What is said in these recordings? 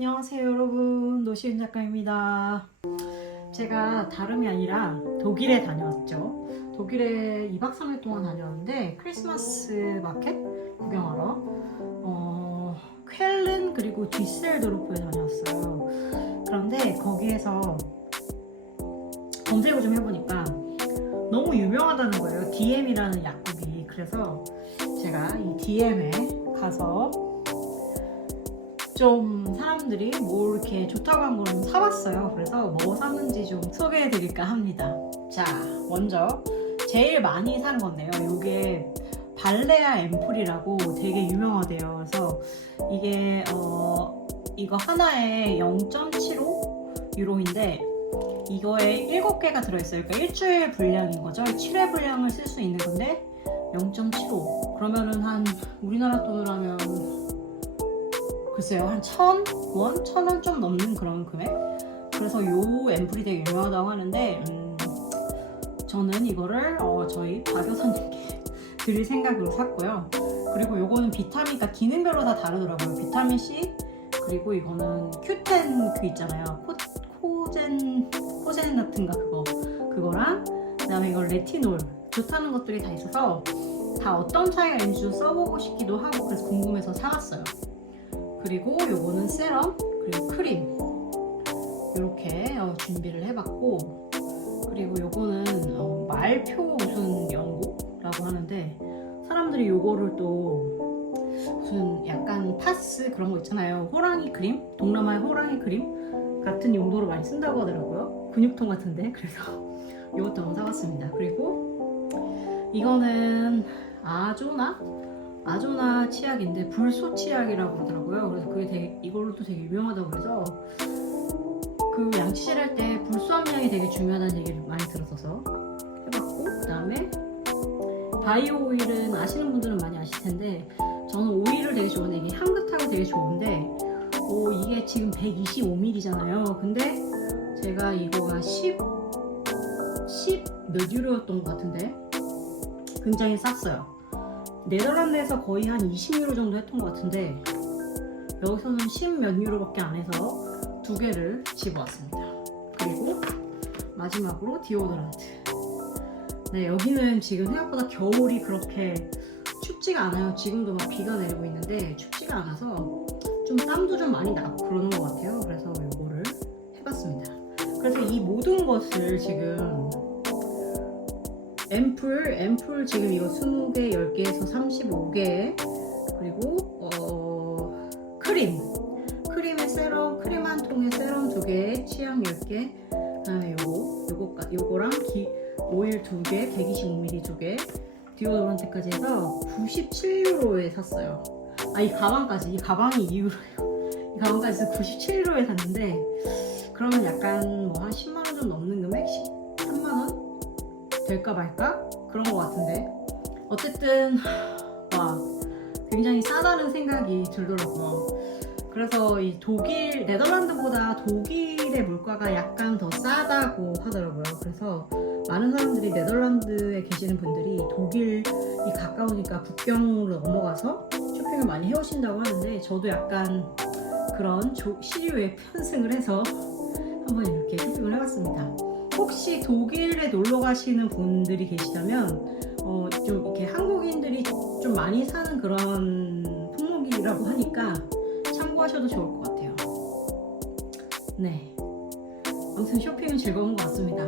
안녕하세요 여러분. 노시은 작가입니다. 제가 다름이 아니라 독일에 다녀왔죠. 독일에 2박 3일 동안 다녀왔는데 크리스마스 마켓 구경하러 어, 쾰른 그리고 뒤셀도르프에 다녀왔어요. 그런데 거기에서 검색을 좀 해보니까 너무 유명하다는 거예요. DM이라는 약국이. 그래서 제가 이 DM에 가서 좀 사람들이 뭐 이렇게 좋다고 한 거는 사봤어요. 그래서 뭐 샀는지 좀 소개해 드릴까 합니다. 자, 먼저 제일 많이 사는 건데요. 이게 발레아 앰플이라고 되게 유명하대요. 그래서 이게 어 이거 하나에 0.75 유로인데 이거에 7개가 들어있어요. 그러니까 일주일 분량인 거죠. 7회 분량을 쓸 수 있는 건데 0.75 그러면은 한 우리나라 돈으로 하면 글쎄요 한 천 원? 천 원 좀 넘는 그런 금액? 그래서 요 앰플이 되게 유명하다고 하는데 음, 저는 이거를 어, 저희 박 여사님께 드릴 생각으로 샀고요. 그리고 요거는 비타민, 그러니까 기능별로 다 다르더라고요. 비타민 C 그리고 이거는 큐텐 그 있잖아요. 코, 코젠 코젠나트인가 그거? 그거랑 그다음에 이거 레티놀 좋다는 것들이 다 있어서 다 어떤 차이가 있는지 좀 써보고 싶기도 하고 그래서 궁금해서 사왔어요 그리고 요거는 세럼 그리고 크림. 이렇게 어, 준비를 해봤고 그리고 요거는 어, 말표 무슨 연고라고 하는데 사람들이 요거를 또 무슨 약간 파스 그런 거 있잖아요. 호랑이 크림? 동남아의 호랑이 크림? 같은 용도로 많이 쓴다고 하더라고요. 근육통 같은데? 그래서 이것도 한번 사봤습니다. 그리고 이거는 아조나 아조나 치약인데 불소 치약이라고 그러더라고요. 그래서 그게 되게 이걸로도 되게 유명하다고 그래서 그 양치질 할 때 불소 함량이 되게 중요하다는 얘기를 많이 들었어서 해봤고 그 다음에 바이오 오일은 아시는 분들은 많이 아실 텐데 저는 오일을 되게 좋아하는데 이게 향긋하고 되게 좋은데 오 이게 지금 125ml잖아요. 근데 제가 이거가 10 10 몇 유로였던 것 같은데 굉장히 쌌어요. 네덜란드에서 거의 한 20유로 정도 했던 것 같은데 여기서는 10몇 유로밖에 안 해서 두 개를 집어왔습니다. 그리고 마지막으로 디오더란트. 네, 여기는 지금 생각보다 겨울이 그렇게 춥지가 않아요. 지금도 막 비가 내리고 있는데 춥지가 않아서 좀 땀도 좀 많이 나고 그러는 것 같아요. 그래서 이거를 해봤습니다. 그래서 이 모든 것을 지금 앰플, 앰플 지금 이거 20개, 10개에서 35개. 그리고 어, 크림. 크림에 세럼, 크림 한 통에 세럼 2개, 치약 10개. 그다음에 요거, 요거, 요거랑 기, 오일 2개, 125ml 2개. 디오도란트까지 해서 97유로에 샀어요. 아 이 가방까지, 이 가방이 2유로예요. 이 가방까지 해서 97유로에 샀는데 그러면 약간 뭐 한 10만원 좀 넘는 금액? 3만원? 될까 말까 그런 것 같은데 어쨌든 와 굉장히 싸다는 생각이 들더라고요. 그래서 이 독일 네덜란드보다 독일의 물가가 약간 더 싸다고 하더라고요. 그래서 많은 사람들이 네덜란드에 계시는 분들이 독일이 가까우니까 국경으로 넘어가서 쇼핑을 많이 해오신다고 하는데 저도 약간 그런 시류에 편승을 해서 한번 이렇게 쇼핑을 해봤습니다. 혹시 독일에 놀러 가시는 분들이 계시다면 어, 좀 이렇게 한국인들이 좀 많이 사는 그런 품목이라고 하니까 참고하셔도 좋을 것 같아요. 네. 아무튼 쇼핑은 즐거운 것 같습니다.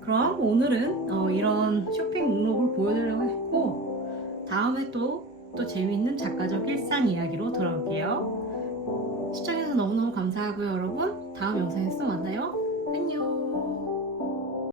그럼 오늘은 어, 이런 쇼핑 목록을 보여드리려고 했고 다음에 또, 또 재미있는 작가적 일상 이야기로 돌아올게요. 시청해주셔서 너무너무 감사하고요, 여러분. 다음 영상에서 또 만나요. 안녕.